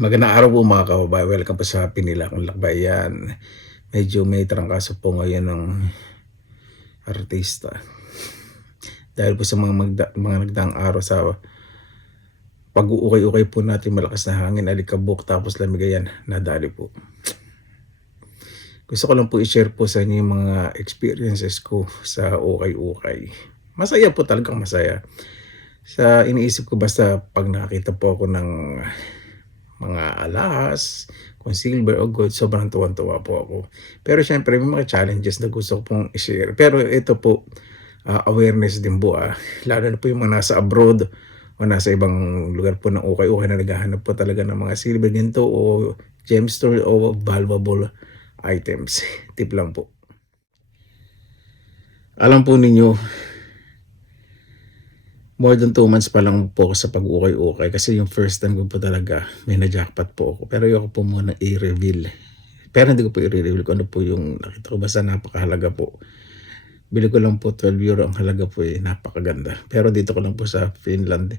Magandang araw po mga kababayan, welcome po sa Pinilakang Lakbayan. Medyo may trangkaso po ngayon ng artista. Dahil po sa mga nagdaang araw sa pag-uukay-ukay po natin, malakas na hangin, alikabok, tapos lamig, ayan, nadali po. Gusto ko lang po i-share po sa inyo yung mga experiences ko sa ukay-ukay. Masaya po, talagang masaya. Sa iniisip ko, basta pag nakakita po ako ng mga alahas, kung silver o gold, sobrang tuwan-tuwa po ako. Pero syempre, may mga challenges na gusto ko pong i-share. Pero ito po, awareness din po. Lalo na po yung mga nasa abroad o nasa ibang lugar po ng ukay-ukay na naghahanap po talaga ng mga silver, ginto o gemstone o valuable items. Tip lang po. Alam po ninyo, more than 2 months pa lang po ako sa pag-ukay-ukay kasi yung first time ko po talaga may na-jackpot po ako. Pero ayoko po muna i-reveal. Pero hindi ko po i-reveal kung ano po yung nakita ko. Basta napakahalaga po. Bili ko lang po 12 euro ang halaga po, napakaganda. Pero dito ko lang po sa Finland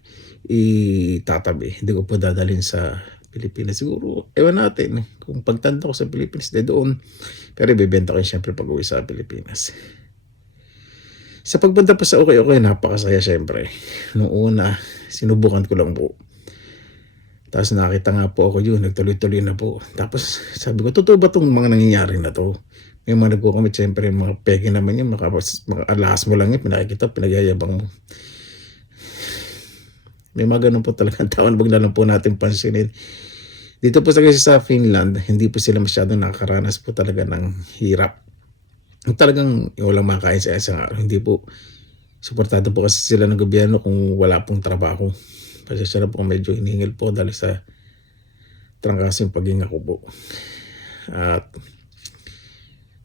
itatabi. Hindi ko po dadalhin sa Pilipinas. Siguro, ewan natin. Kung pagtanda ko sa Pilipinas, doon. Pero ibibenta ko yun syempre pag uwi sa Pilipinas. Sa pagpunta po sa ukay-ukay, napakasaya syempre. Noong una, sinubukan ko lang po. Tapos nakita nga po ako yun, nagtuloy-tuloy na po. Tapos sabi ko, totoo ba itong mga nangyayari na to? May mga nagkukamit, syempre mga peke naman yun, mga alahas mo lang yun, pinakikita, pinagyayabang mo. May mga ganun po talaga tawan, wag na lang po natin pansinin. Dito po sa Finland, hindi po sila masyadong nakakaranas po talaga ng hirap. Talagang walang makain sa isang araw. Hindi po suportado po kasi sila ng gobyerno kung wala pong trabaho. Kasi siya na po medyo hinihingil po dahil sa trangkaso yung paghinga ko po. At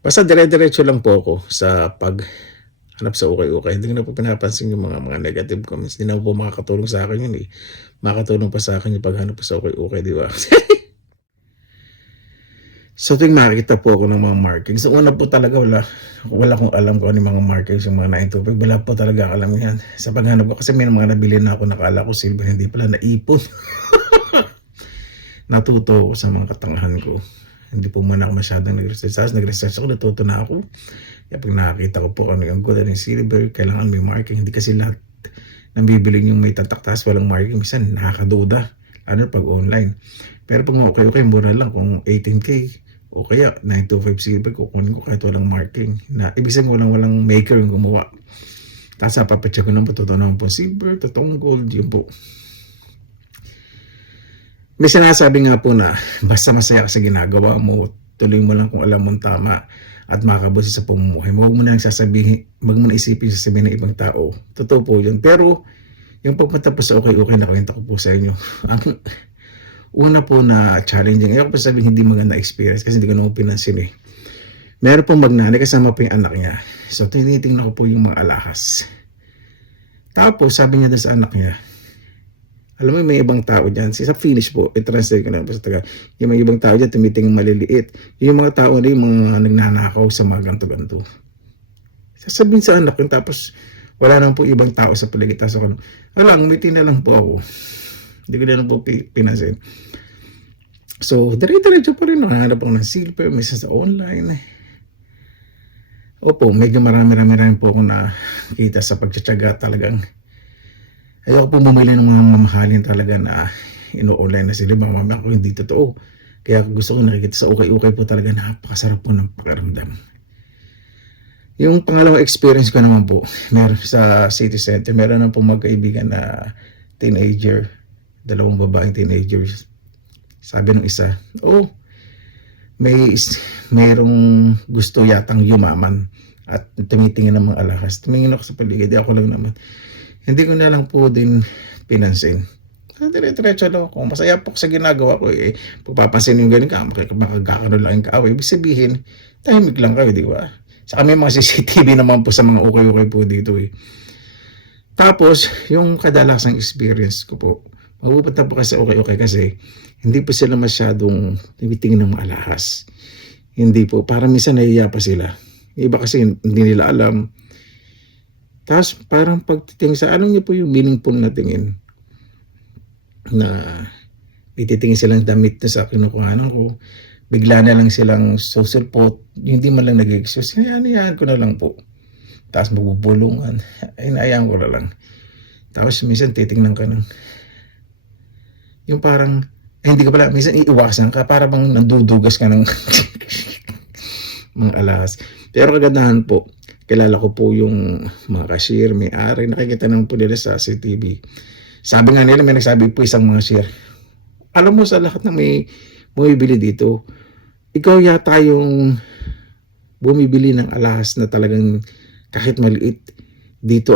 basta dire-diretso lang po ako sa paghanap sa ukay-ukay. Hindi ko na po pinapansin yung mga negative comments. Hindi na po makakatulong sa akin yun . Makakatulong pa sa akin yung paghanap po sa ukay-ukay, di ba? So tuwing nakikita po ako ng mga markings, una po talaga wala akong alam kung ano yung mga markings, yung mga 925, wala po talaga alam yan. Sa paghanap ko, kasi may mga nabili na ako, nakala ko silver, hindi pala, naipon. Natuto ako sa mga katangahan ko. Hindi po muna ako masyadong nag-research. Tapos nag-research ako, natuto na ako. Kaya pag nakakita ko po ano yung gold, ano yung silver, kailangan may marking. Hindi kasi lahat nang bibili yung may tatak, tapos walang marking. Minsan nakakaduda, ano pag online. Pero pag okay, mura lang kung 18K. O kaya 925 silver, kukunin ko kahit walang marking. Na ibig sabihin walang maker yung gumawa. Tapos papacheck ko naman po, totoo naman po silver, totoong gold, yun po. May sinasabi nga po na basta masaya ka sa ginagawa mo, tuloy mo lang kung alam mong tama at makabusi sa pamumuhay. Huwag mo na sasabihin, huwag mo na isipin sasabihin ng ibang tao. Totoo po yun. Pero yung pagpunta po sa okay, na kwento ko po sa inyo. Ang una po na challenging, ayoko po sabihin hindi maganda experience kasi hindi ko naman pinansin . Meron pong magnanay, kasama po yung anak niya. So tinitingnan ko po yung mga alahas. Tapos sabi niya doon sa anak niya, alam mo may ibang tao dyan, sa Finnish po, i-translate ko na po sa taga, yung mga ibang tao dyan tumitingin maliliit. Yung mga tao na yung mga nagnanakaw sa mga ganto-ganto. Sasabihin sa anak yun, tapos wala naman po ibang tao sa paligid. Tapos ako, ngumiti na lang po ako. Hindi ko na lang po pinasin. So, dire-diretso pa rin. Nakahanap ako ng silver, minsan sa online. Opo, medyo marami po ako nakita sa pagtsatsaga talagang. Ayoko po bumili ng mga mamahalin talaga na ino-online na sila. Mamama ko hindi totoo. Kaya gusto ko nakikita sa ukay-ukay po talaga, napakasarap po ng pakiramdam. Yung pangalawang experience ko naman po, meron sa city center, meron na po magkaibigan na teenager, dalawang babaeng teenagers. Sabi ng isa, mayroong gusto yatang yumaman at tumitingin ng mga alahas. Tumingin ako sa paligid, ako lang naman. Hindi ko na lang po din pinansin. Dire-diretso lang ako. Masaya po sa ginagawa ko . Pagpapansin yung ganun ka, makagkakaroon lang yung kaaway. Ibig sabihin, tahimik lang kayo, di ba? Saka may mga CCTV naman po sa mga ukay-ukay po dito . Tapos, yung kadalasang experience ko po, mapupunta po kasi sa ukay-ukay kasi hindi po sila masyadong tumitingin ng mga alahas. Hindi po, parang minsan nahiya pa sila. Iba kasi hindi nila alam. Tapos parang pagtitingin sa, alam niyo po yung meaningful na tingin na may titingin silang damit na sa kinukuhanan ko. Bigla na lang silang susulpot, hindi man lang nag-excuse, hayaan ko na lang po. Tapos magbubulungan, hinayaan ko na lang. Tapos minsan titingnan ka ng, yung parang, hindi ka pala, minsan iiwasan ka, para bang nandudugas ka ng mga alas. Pero kagandahan po, kilala ko po yung mga cashier, may-ari, nakikita naman po nila sa CCTV. Sabi nga nila, may nagsabi po isang mga cashier, alam mo sa lahat na may bumibili dito, ikaw yata yung bumibili ng alahas na talagang kahit maliit dito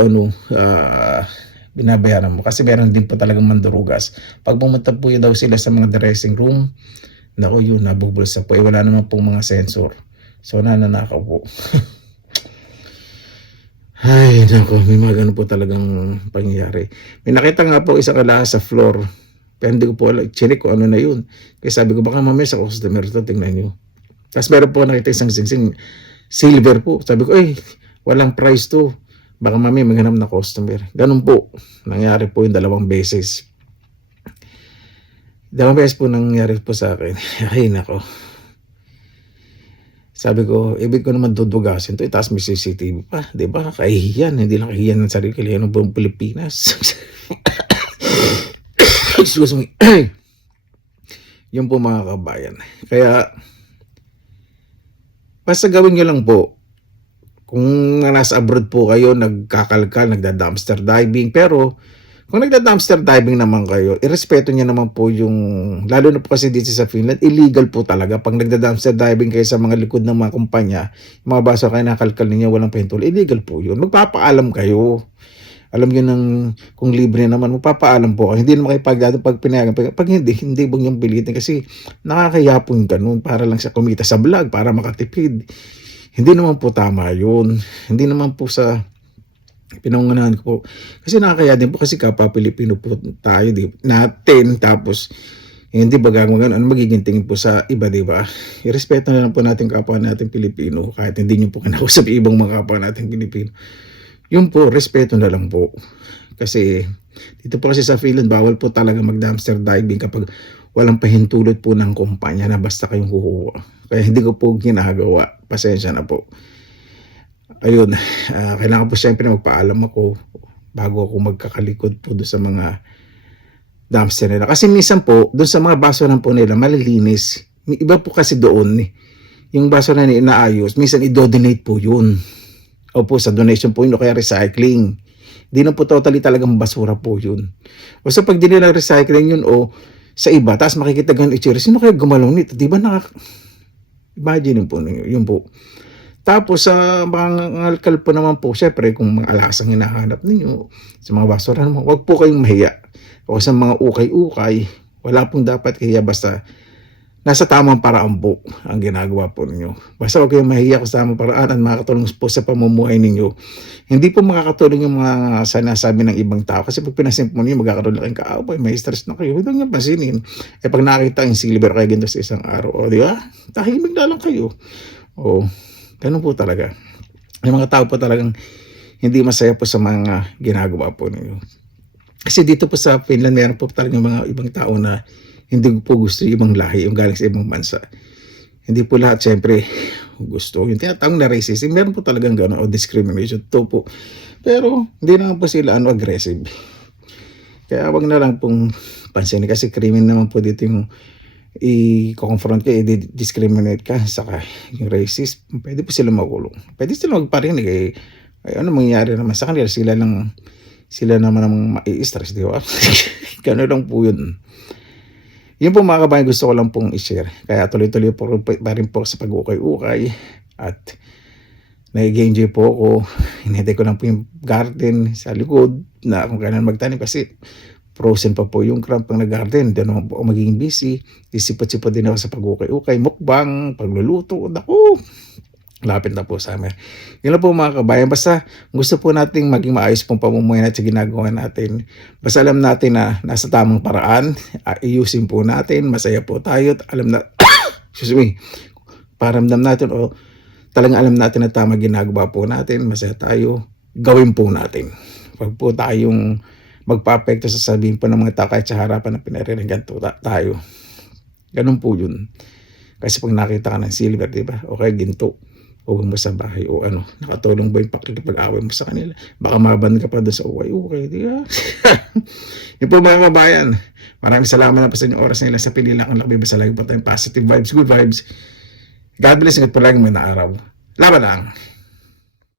binabayaran mo. Kasi meron din po talagang mandurugas. Pag pumunta po daw sila sa mga dressing room, naku yun, nabubulsa po. Wala naman pong mga sensor. So nananakaw po. Ay, naku, may mga ganun po talagang pangyayari. May nakita nga po isang alahas sa floor. Pero hindi ko po chinik ko ano na yun. Kaya sabi ko, baka mamaya sa customer ito, tingnan nyo. Tapos meron po nakita isang singsing, silver po. Sabi ko, walang price to. Baka mamaya maghanap na customer. Ganun po. Nangyari po yung 2 beses. 2 beses po nangyari po sa akin. Ay, nako. Sabi ko, ibig ko naman dudugasin to. Itaas may CCTV pa. Diba? Kahihiyan. Hindi lang kahihiyan ng sarili. Kahihiyan ng buong Pilipinas. Excuse me. Yun po mga kabayan. Kaya, basta gawin nyo lang po. Kung nasa abroad po kayo, nagkakalkal, nagda-dumpster diving. Pero, kung nagda-dumpster diving naman kayo, irespeto nyo naman po yung, lalo na po kasi dito sa Finland, illegal po talaga. Pag nagda-dumpster diving kayo sa mga likod ng mga kumpanya, yung mga baso kayo nakalkal ninyo, walang pahintulot, illegal po yun. Magpapaalam kayo. Alam nyo nang kung libre naman, magpapaalam po kayo. Hindi naman kayo pag pinayagan. Pag hindi huwag niyong pilitin kasi nakakaya po yung ganun para lang sa kumita sa vlog, para makatipid. Hindi naman po tama yun. Hindi naman po sa pinangunahan ko po. Kasi nakakaya din po kasi kapwa Pilipino po tayo natin. Tapos hindi ba gagawin ano magiging tingin po sa iba, di ba? Irespeto na lang po natin kapwa natin Pilipino kahit hindi nyo po kinausap ibang mga kapwa natin Pilipino. Yun po, respeto na lang po. Kasi dito po kasi sa Finland, bawal po talaga mag-dumpster diving kapag walang pahintulot po ng kumpanya na basta kayong kukuha. Kaya hindi ko po ginagawa. Pasensya na po. Ayun, kailangan po siyempre magpaalam ako bago ako magkakalikod po doon sa mga dumpster nila. Kasi minsan po, doon sa mga basurahan po nila, malilinis. Iba po kasi doon, yung basura na inaayos, minsan i-donate po yun. O po sa donation po yun o kaya recycling. Di na po totally talagang basura po yun. O so pag di nila recycling yun o sa iba, tapos makikita ganun itsura, sino kaya gumalaw nito? Di ba imagine po yun po. Tapos sa mga alkal po naman po, syempre kung mga alasang hinahanap ninyo, sa mga basura naman, huwag po kayong mahiya. O sa mga ukay-ukay, wala pong dapat kaya basta nasa tamang paraan po ang ginagawa po ninyo. Basta huwag kayong mahiya sa tamang paraan at makakatulong po sa pamumuhay ninyo. Hindi po makakatulong yung mga sinasabi ng ibang tao. Kasi pag pinasin po ninyo, magkakaroon lang kaaway, may stress na kayo. Huwag nyo pansinin. Pag nakakita yung silver kayo ganito sa isang araw, di ba? Tahimik na lang kayo. Ganun po talaga. Yung mga tao po talagang hindi masaya po sa mga ginagawa po ninyo. Kasi dito po sa Finland, meron po talagang mga ibang tao na hindi po gusto yung ibang lahi, yung galing sa ibang bansa. Hindi po lahat, siyempre, gusto. Yung tinatawag na racism, meron po talagang gano'n, o discrimination, to po. Pero, hindi naman po sila aggressive. Kaya wag na lang pong pansinin, kasi krimen naman po dito yung i-confront ka, i-discriminate ka, saka yung racist, pwede po sila makulong. Pwede sila magparinig, ano mangyayari naman sa kanila, sila naman ang mai-stress, di ba? Gano'n lang po yun. Yun po mga kabayan, gusto ko lang pong i-share. Kaya tuloy-tuloy po pa rin po sa pag-ukay-ukay. At nag-enjoy po ako. Hinihintay ko lang po yung garden sa likod na kung kailan magtanim. Kasi frozen pa po yung cramp ng garden. Doon naman po ako magiging busy. Isipot-sipot din ako sa pag-ukay-ukay. Mukbang, pagluluto. Naku, lapit na po sa amin. Yun lang po mga kabayan. Basta gusto po nating maging maayos pong pamumuhay natin sa ginagawa natin. Basta alam natin na nasa tamang paraan. Ayusin po natin. Masaya po tayo. At alam na, excuse me, paramdam natin o talagang alam natin na tama ginagawa po natin. Masaya tayo. Gawin po natin. Huwag po tayong magpa-apekto sa sabihin po ng mga tao kahit sa harapan na pinaririgan tayo. Ganun po yun. Kasi pag nakita ka ng silver, di ba? O kaya ginto, uwi mo sa bahay, o ano, nakatulong ba yung pakikipag-away mo sa kanila? Baka maban ka pa doon sa uway, okay, di ba? Yun po mga kabayan, maraming salamat na po sa inyong oras nila sa pinila kong lakbay. Basta lagi po tayong positive vibes, good vibes. God bless, ingat po lagi mga araw. Laban lang!